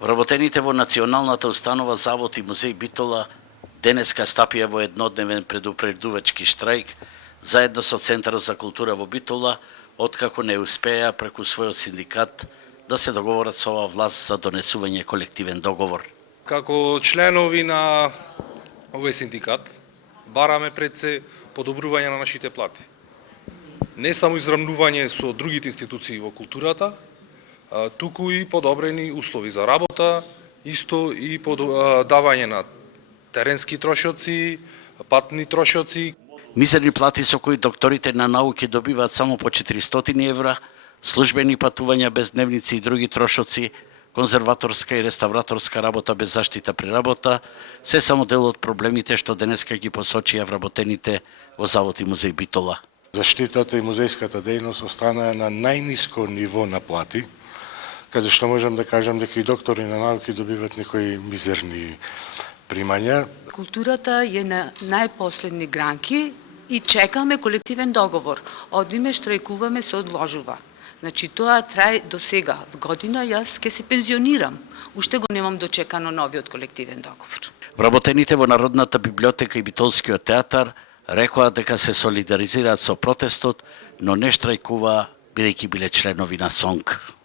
Вработените во Националната установа Завод и музеј Битола денеска стапија во еднодневен предупредувачки штрајк заедно со Центарот за култура во Битола, откако не успеа преку својот синдикат да се договорат со оваа власт за донесување колективен договор. Како членови на овој синдикат бараме пред се подобрување на нашите плати. Не само изравнување со другите институции во културата, туку и подобрени услови за работа, исто и давање на теренски трошоци, патни трошоци. Мизерни плати со кои докторите на науки добиваат само по 400 евра, службени патувања без дневници и други трошоци, конзерваторска и реставраторска работа без заштита при работа, се само дел од проблемите што денеска ги посочија вработените во Завод и музеј Битола. Заштитата и музејската дејност останаа на најниско ниво на плати, каде што можам да кажам дека и доктори на науки добиваат некои мизерни примања. Културата е на најпоследни гранки и чекаме колективен договор. Одиме, штрајкуваме, се одложува. Значи, тоа трае до сега. В година јас ке се пензионирам. Уште го немам дочекано новиот колективен договор. Вработените во Народната библиотека и Битолскиот театар рекоа дека се солидаризираат со протестот, но не штрајкуваа бидејќи биле членови на СОНК.